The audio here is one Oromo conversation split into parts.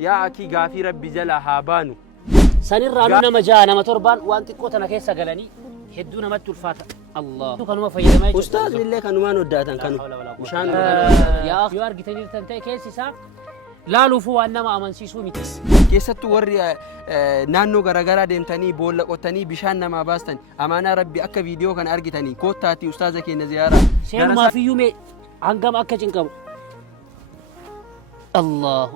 يا أكي غافي ربي جلا هابانو سنين رانو نما جاء نما تربان وانت قوتنا كيسا قلني هدونا متو الفاتح الله كانوا فايدة ما أستاذ اللي كانوا ما نداتن كانوا مشان يا أخي يارجي تجير تنتهي كيسي سا لا لوفو أنما أمن سيسو ميتس keessattuu warri naannoo garaagaraa deemtanii boolla qotanii bishaan namaa baastan amaanaa rabbi akka viidiyoo kana argitanii koottaati ustaaza keenya ziyaaraa seenumaa fiyyuu mee hangam akka cinqabu الله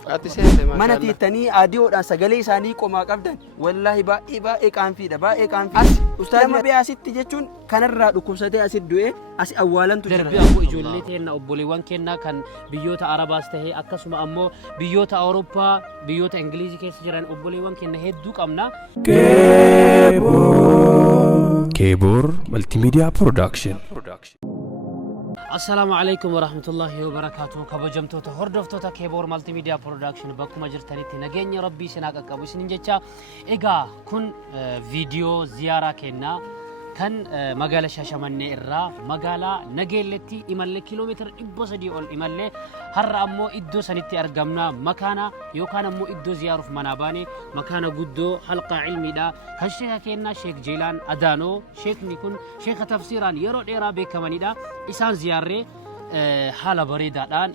mana teettanii aadiyoodhaan sagalee isaanii qomaa qabdan wallaahi baay'ee qaanfiidha baay'ee qaanfii ustaazi nama beeyasitti jechuun kanarraa dhukkubsatee asit du'e asi awwaalantu jira darbii abbo ijoollee teenna obboleewwan kennaa kan biyyoota arabaas tahee akkasuma ammoo biyyoota awurooppaa biyyoota ingilizii keessa jiran obboleewwan kenna hedduu qabna Kebor Multimedia Production. السلام عليكم ورحمة الله وبركاته كبجمتوتا هردفتوتا كيبور مالتي ميديا برودكشن بكم أجرتنيتي نجيني ربي سناك أكابو سننجتشا إيغا كن فيديو زيارة كنا كان مقالة شاشماني إرّا مقالة نجيلتي إمالي كيلومتر إبوسدي أول إمالي هر أمو إدو سنتي أرقامنا مكانا يوكان أمو إدو زيارة في مناباني مكانا قدو حلقة علمي دا هالشيخ كينا شيخ جيلان أدانو شيخ نكون شيخ تفسيران يرو إيرا بيكماني دا إسان زيارة حالة بريدة دان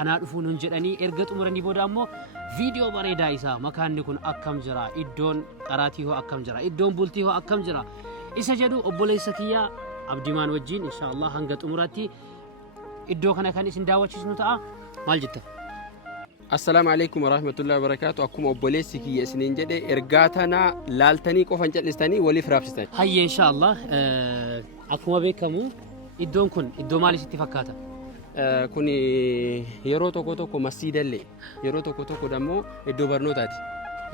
أنا أفون هنجراني إرقت أمراني بودا أمو فيديو بريدة إسا مكان نكون أكام جرا إدون قراتي هو أكام جرا إدون بولتي هو أكام جرا إسا جدو أبولي سكية عبدمان وجين إن شاء الله هنقت أمراتي إدو كان إسن داوة شسنو تاء مال جتا السلام عليكم ورحمة الله وبركاته أكم أبولي سكية سنين جدي إرقاتنا لالتاني قفن جلستاني ولي فرافستاني هيا إن شاء الله أكما بيكمو إدون كن إدو مالي ستفكاتا kun yeroo tokko masjiidallee yeroo tokko dammoo iddoo barnootaati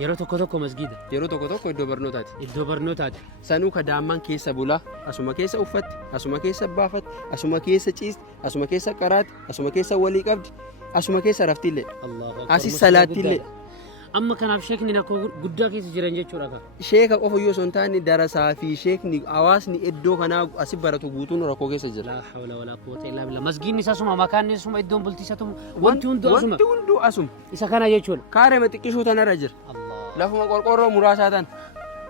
yeroo tokko masgiida yeroo tokko iddoo barnootaati iddoo barnootaati sanuu ka daamman keessa bula asuma keessa uffatti asuma keessa baafatti asuma keessa ciisti asuma keessa qaraati asuma keessa walii qabdi asuma keessa raftillee asi salaattillee amma kanaaf sheekni nakoo guddaa keessa jiran jechuudha ka sheeka qofa yoo son taane darasaa fi sheekni hawaasni iddoo kanaa asi baratu guutuun rakkoo keessa jira la hawla wala quwwata illa billah masgiidni isa suma makaanni suma iddoon bultiisatu wanti hunduu asuma isa kana jechuudha kaarema xiqqishuu tanarra jira lafuma qorqorroo muraasaa tan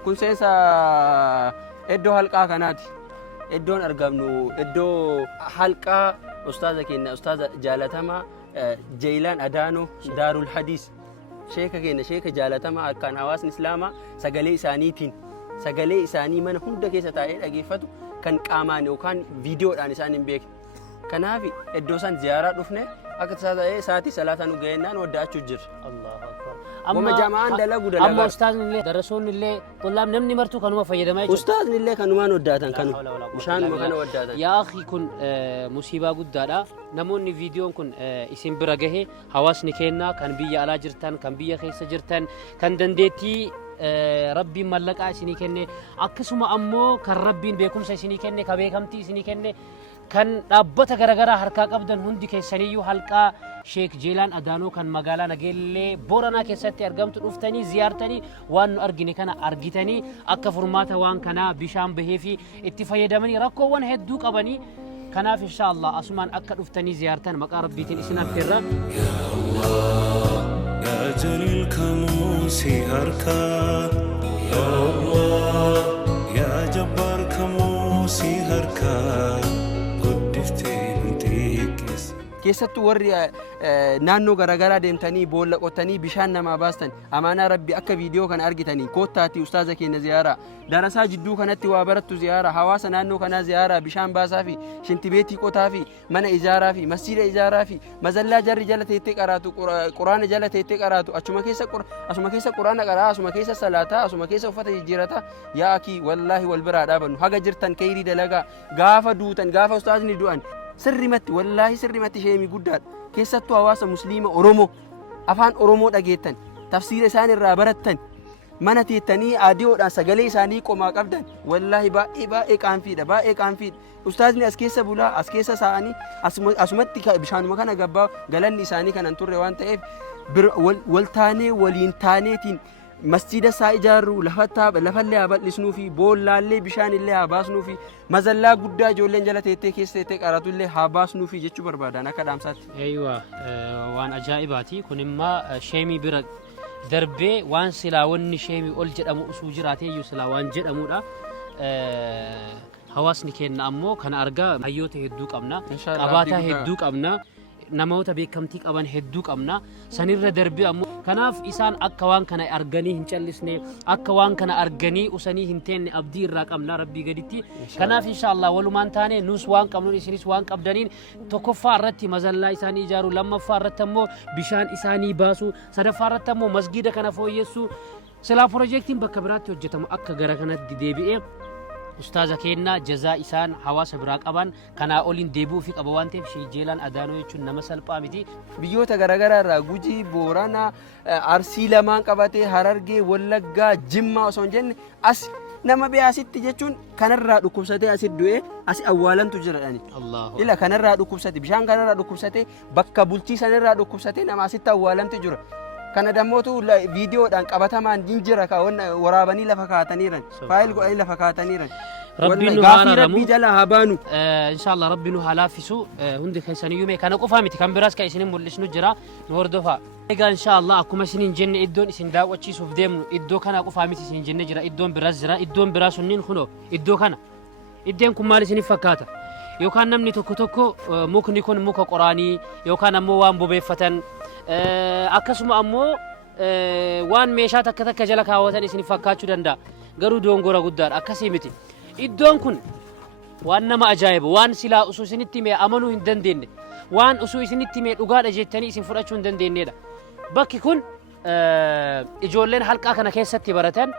kun seensa iddoo halqaa kanaati iddoon argamnu iddoo halqaa ustaaza keenya ustaaza jaalatamaa Jeylaan Adaanoo Daarul Hadiis sheeka keenya sheeka jaalatamaa akkaan hawaasni islaamaa sagalee isaanii mana hunda keessa taa'ee dhageeffatu kan qaamaan yookaan viidiyoodhaan isaan hin beekne kanaaf iddoo san ziyaaraa dhufne akka tasaa'ee saatii salaataa nu ga'ennaan wadda'achuu jirra amma jamaan dalagu amma ustaazni illee darasoonni illee tullaab namni martuu kanuma fayyadamaa jechuudha ustaazni illee kanumaan wadda'atan kanu bishaanuma kana wadda'atan yaa akhi kun musiibaa guddaadha namoonni viidiyoon kun isin bira gahe hawaasni kennaa kan biyya alaa jirtan kan biyya keessa jirtan kan dandeettii rabbiin mallaqaa isinii kenne akkasuma ammoo kan rabbiin beekumsa isinii kenne ka beekamtii isinii kenne kan dhaabbata garagaraa harkaa qabdan hundi keessaniyyuu halqaa sheek Jeelaan Adaanoo kan magaalaa Nageellee Booranaa keessatti argamtu dhuftanii ziyaartanii waan nu argine kana argitanii akka furmaata waan kanaa bishaan bahee fi itti fayyadamanii rakkoowwan hedduu qabanii kanaaf inshallah asumaan akka dhuftanii ziyaartan maqaa rabbiitiin isin affeerra ya Allah ya jalil kamusi harka ya Allah ya jabbar kamusi harka keessattuu warri naannoo garaagaraa deemtanii boolla qotanii bishaan namaa baastan amaanaa rabbi akka viidiyoo kana argitanii koottaati ustaaza keenya ziyaaraa darasaa jidduu kanatti waa barattu ziyaaraa hawaasa naannoo kanaa ziyaaraa bishaan baasaa fi shintibeetii qotaa fi mana ijaaraa fi masjiida ijaaraa fi mazallaa jarri jala teettee qaraatu quraana jala teettee qaraatu asuma keessa quraana qaraa asuma keessa salaataa asuma keessa uffata jijjiirataa yaa akii wallaahi wal biraa dhaabannu haga jirtan kayrii dalagaa gaafa duutan gaafa ustaazni du'an sirrimatti wallaahi sirrimatti sheemii guddaadha keessattuu hawaasa musliima oromoo afaan oromoo dhageettan tafsiira isaan irraa barattan mana teettanii aadiyoodhaan sagalee isaanii qomaa qabdan wallaahi baay'ee qaanfiidha ustaazni as keessa bulaa as keessa saa'anii asumatti bishaanuma kana gabbaa galanni isaanii kanan turre waan ta'eef wal taanee waliin taaneetiin masjida isaa ijaarru lafallee haa bal'isnuu fi boollaallee bishaan illee haa baasnuu fi mazallaa guddaa ijoolleen jala teettee keessa teettee qaratullee haa baasnuu fi jechuu barbaadan akka dhaamsaatti. Eeywa waan ajaa'ibaati kun immoo sheemii bira darbee waan silaa wanni sheemii ol jedhamu usuu jiraatee iyyuu silaa waan jedhamudha. Hawaasni keenya ammoo kana argaa hayyoota hedduu qabna qabaataa hedduu qabna namoota beekamtii qaban hedduu qabna sanirra darbee ammoo kanaaf isaan akka waan kana arganii hin callisne akka waan kana arganii usanii hin teenne abdii irraa qabna rabbii gaditti kanaaf inshallah walumaan taane nus waan qabnuun isinis waan qabdaniin tokkoffaa irratti mazallaa isaanii ijaaru lammaffaa irratti ammoo bishaan isaanii baasu sadaffaa irratti ammoo masgiida kana fooyyessu silaa piroojeektiin bakka biraatti hojjetamu akka gara kanatti deebi'ee ustaaza keenya jazaa isaan hawaasa biraa qaban kanaa oliin deebi'uu fi qaba waan ta'eef Sheejeelaan Adaanoo jechuun nama salphaa miti. Biyyoota garaagaraa irraa Gujii, Booranaa, Arsii lamaan qabatee Harargee, Wallaggaa, Jimmaa osoo hin jenne as nama beeyasitti jechuun kanarraa dhukkubsatee asit du'ee as awwaalantu jiradhani. Ila kanarraa dhukkubsate bishaan kanarraa dhukkubsate bakka bultii sanarraa dhukkubsate nama asitti awwaalantu jira. Kana dammootu viidiyoodhaan qabatamaan jira ka waraabanii lafa kaataniiran faayil godhanii lafa kaataniiran. Gaafii rabbii jala haa baanu. Inshallah rabbi nu haa laaffisu hundi keessaniyyuu mee kana qofaa miti kan biraas kan isinin mul'isnu jira nu hordofaa. Egaa inshallah akkuma isinin jenne iddoon isin daawwachiisuuf deemnu iddoo kana qofaa miti isinin jenne jira iddoon biraas jira iddoon biraas sunniin kunoo iddoo kana iddeen kun maal isiniif fakkaata yookaan namni tokko mukni kun muka qoraanii yookaan ammoo waan bobeeffatan akkasuma ammoo waan meeshaa takka jala kaawwatan isin fakkaachuu danda'a garuu dongora guddaadha akkasii miti iddoon kun waan nama ajaa'iba waan silaa usuu isinitti mee amanuu hin dandeenye waan usuu isinitti mee dhugaadha jettanii isin fudhachuu hin dandeenyedha bakki kun ijoolleen halqaa kana keessatti baratan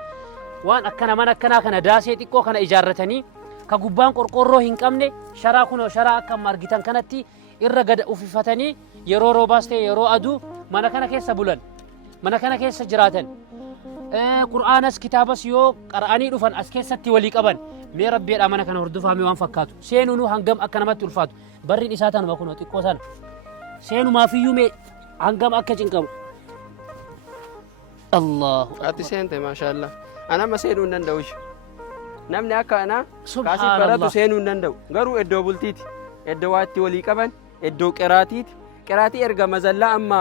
waan akkana mana akkanaa kana daasee xiqqoo kana ijaarratanii ka gubbaan qorqorroo hin qabne sharaa kunoo sharaa akka argitan kanatti irra gad uffifatanii yeroo roobaas ta'e yeroo aduu mana kana keessa bulan mana kana keessa jiraatan qur'aanas kitaabas yoo qara'anii dhufan as keessatti walii qaban mee rabbiidha mana kana hordofame waan fakkaatu seenuunu hangam akka namatti ulfaatu barriin isaa tanuma kunoo xiqqoo sana seenumaafiyyuu mee hangam akka cinqamu Allahu ati seente maashaallah anama seenuu hin danda'u namni akka ana kaasii baratu seenuu hin danda'u garuu iddoo bultiiti iddoo waatti walii qaban iddoo qiraatiiti qiraatii erga mazallaa amma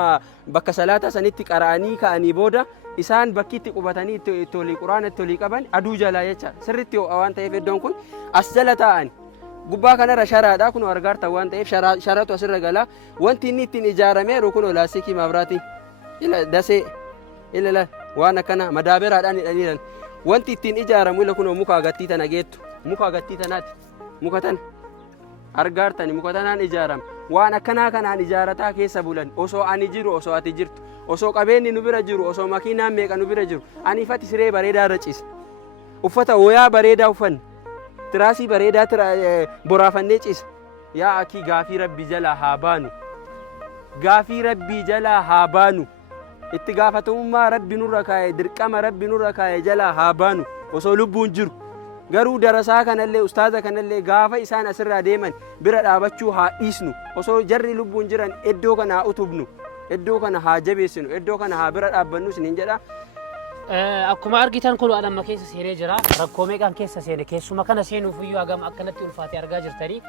bakka salaata sanitti qara'anii ka'anii booda isaan bakki itti qubatanii itti walii quraana itti walii qaban aduu jalaa jecha sirritti waan ta'eef iddoon kun as jala taa'an gubbaa kanarra sharaadha kun argaarta waan ta'eef sharatu asirra gala wanti inni ittiin ijaarameeru kun laastikii maabiraatii ila dasee ila waan akkana madaabiraadhaan hidhaniiran wanti ittiin ijaaramu ila kun muka agattii tana geettu muka agattii tanaati muka tana argaartani muka tanaan ijaarama waan akkanaa kanaan ijaarataa keessa bulan osoo ani jiru osoo ati jirtu osoo qabeenyi nu bira jiru osoo makiinaan meeqa nu bira jiru ani ifati siree bareedaa irra ciisa uffata wayaa bareedaa uffanne tiraasii bareedaa boraafannee ciisa yaa akii gaafii rabbii jalaa haa baanu gaafii rabbii jalaa haa baanu itti gaafatamummaa rabbi nurra kaa'e dirqama rabbi nurra kaa'e jalaa haa baanu osoo lubbuun jiru garuu darasaa kanallee ustaaza kanallee gaafa isaan asirraa deeman bira dhaabachuu haa dhiisnu osoo jarri lubbuun jiran iddoo kana haa utubnu iddoo kana haa jabeessinu iddoo kana haa bira dhaabbannu isiniin jedha. Akkuma argitan kun adamma keessa seenee jira rakkoo meeqaan keessa seene keessuma kana seenuuf iyyuu hagam akkanatti ulfaatee argaa jirtanii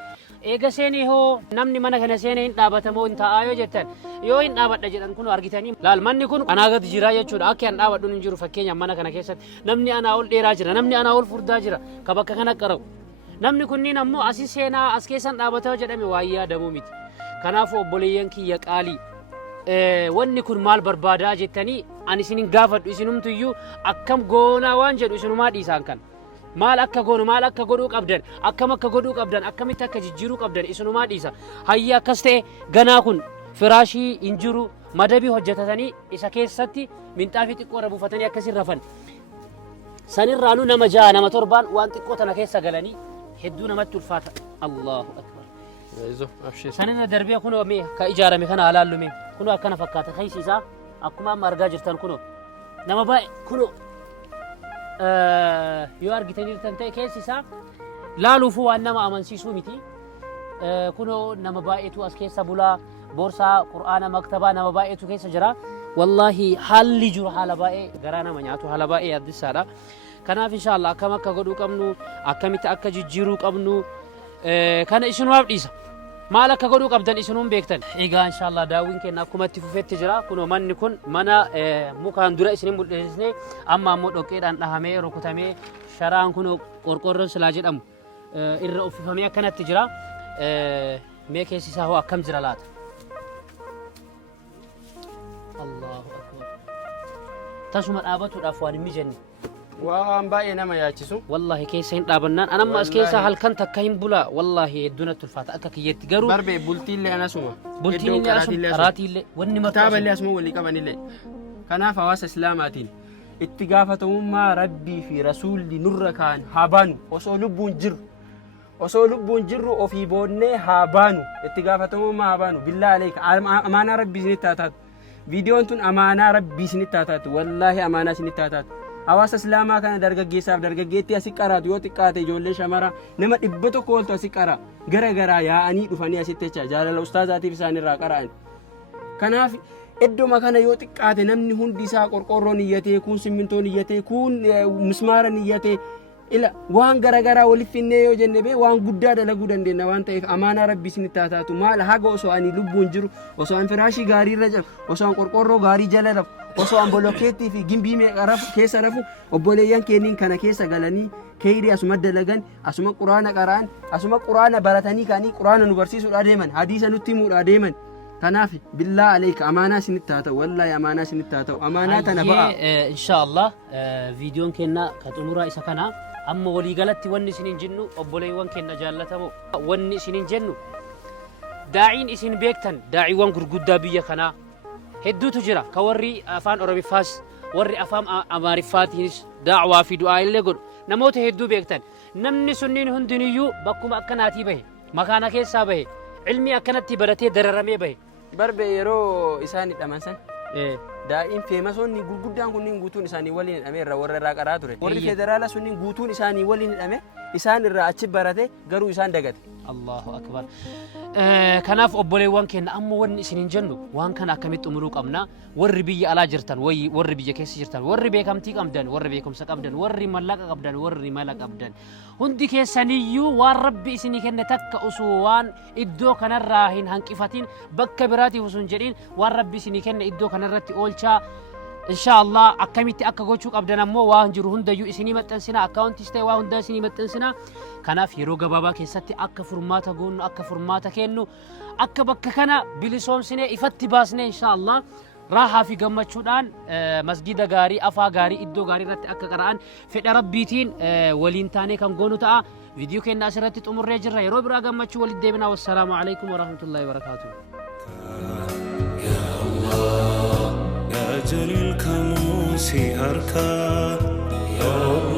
eega seenee hoo namni mana kana seenee hin dhaabatamoo hin taa'aa yoo jettan yoo hin dhaabadha jedhan kun argitanii laal manni kun anaa gadi jira jechuudha akka hin dhaabadhuun hin jiru fakkeenyaaf mana kana keessatti namni anaa ol dheeraa jira namni anaa ol furdaa jira ka bakka kana qarabu namni kunniin ammoo asii seenaa as keessan dhaabataa jedhame waayyaa yaadamuu miti kanaafuu obboleeyyan kiyya qaalii wanni kun maal barbaadaa jettanii ani isinin gaafadhu isinumtuyyuu akkam goonaa waan jedhu isinumaa dhiisaan kan maal akka goonu maal akka godhuu qabdan akkam akka godhuu qabdan akkamitti akka jijjiiruu qabdan isinumaa dhiisa hayya akkas ta'e ganaa kun firaashii hin jiru madabii hojjetatanii isa keessatti minxaafii xiqqoo irra buufatanii akkasiin rafan sanirraanuu nama 6 nama 7 waan xiqqoo tana keessa galanii hedduu namatti ulfaata Allahu akbar sanirra darbee kunoo mee ka ijaarame kana halaallu mee kunoo akkana fakkaata keessi isaa akkuma amma argaa jirtan kunoo nama baay'ee kunoo yoo argitanii jirtan ta'e keessi isaa laaluufuu waan nama amansiisuu miti kunoo nama baay'eetu as keessa bulaa boorsaa qur'aana maktabaa nama baay'eetu keessa jira والله حال جرو حال باي غرانا منياتو حال باي ادي سارا كناف ان شاء الله كما كغدو قمنو اكميت اك ججيرو قمنو كان اسنو ابديسا مالك غدو قبدن اسنو بيكتن ايغا ان شاء الله داوين كنا كومتي ففت جرا كنو من كن منا مكان درا اسني مدسني اما مو دوكيدان دهامي ركوتامي شران كنو قرقرن سلاجدم إر أوفيفامي كانت تجرا ميكيسي ساهو أكم جرالات الله أكبر تاسو مرآبات والأفوان ميجني waan baay'ee nama yaachisu والله كيسين دابنان أنا ما أسكيسا هل كنت كاين بولا والله الدنيا تلفات أكا كيت جرو barbee bultii illee anasuma بولتيني اللي أسم راتي اللي وني ما kitaaba illee asuma walii qaban illee kanaaf hawaasa islaamaatiin itti gaafatamummaa rabbii fi rasuulli nurra kaan haa baanu osoo lubbuun jirru ofii boonnee haa baanu itti gaafatamummaa haa baanu billaa aleeka amaanaa rabbii isinitti haa taatu viidiyoon tun amaanaa rabbii isinitti haa taatu wallaahi amaanaa isinitti haa taatu hawaasa islaamaa kana dargaggeessaaf dargaggeettii asii qaraatu yoo xiqqaate ijoollee shamaraa nama 100 oltu asii qara gara garaa yaa'anii dhufanii asitti jecha jaalala ustaazaatiif isaanirraa qara'an kanaaf iddoma kana yoo xiqqaate namni hundi isaa qorqorroon iyyatee kun simmintoon iyyatee kun mismaaran iyyatee ila waan garagaraa waliif finnee yoo jenne bee waan guddaa dalaguu dandeenya waan ta'eef amaanaa rabbii isinitti haa taatu maal haga osoo ani lubbuun jiru osoo an firaashii gaarii irra jiru osoo an qorqorroo gaarii jala rafu osoo an bolokkeettii fi gimbii meeqa keessa rafu obboleeyyan keeniin kana keessa galanii keeyrii asuma dalagan asuma quraana qara'an asuma quraana baratanii kaanii quraana nu barsiisuudhaa deeman hadiisa nutti himuudhaa deeman kanaaf billaa aleeka amaanaa isinitti haa ta'u wallaahi amaanaa isinitti haa ta'u amaanaa tana ba'a inshallah viidiyoon kenna ka xumuraa isa kana amma walii galatti wanni isinin jennu obboleeywan kenna jaallatamo wanni isinin jennu daa'iin isin beektan daa'iiwwan gurguddaa biyya kanaa hedduutu jira ka warri afaan oromiffaas warri afaan amaariffaatiinis daa'waa fi du'aa illee godhu namoota hedduu beektan namni sunniin hundiniyyuu bakkuma akkanaatii bahe makaana keessaa bahe ilmi akkanatti baratee dararamee bahe barbee yeroo isaan hidhaman san daa'im feemasoonni gurguddaan kunniin guutuun isaanii waliin hidhame irra warra irraa qaraa ture warri federaala sunniin guutuun isaanii waliin hidhame isaan irraa achi barate garuu isaan dagate Allahu akbar kanaaf obboleewwan keenya amma wanni isinin jennu waan kana akkamitti umuruu qabna warri biyya alaa jirtan warri biyya keessa jirtan warri beekamtii qabdan warri beekumsa qabdan warri mallaqa qabdan warri mala qabdan hundi keessaniyyuu waan rabbi isinii kenne takka usuu waan iddoo kanarraa hin hanqifatin bakka biraatiif usun jedhin waan rabbi isinii kenne iddoo kanarratti oolchaa إن شاء الله أكملت أكجوتشوك أبدنا مو وانجر هندا يو إسني متنسنا أكاونت استوى هندا إسني متنسنا كنا في روجا بابا كيستي أك فرماتا جون أك فرماتا كأنه أك بك كنا بلسون سنة إفتي باسنة إن شاء الله راح في جمع شودان مسجد غاري أفا غاري إدو غاري رت أك قرآن في ربيتين ولين تاني كم جونو تا فيديو كنا سرت أمور رجل راي روب راجع جمع شو ولد دبنا والسلام عليكم ورحمة الله وبركاته يا الله يا جليل كموسي هركا يا الله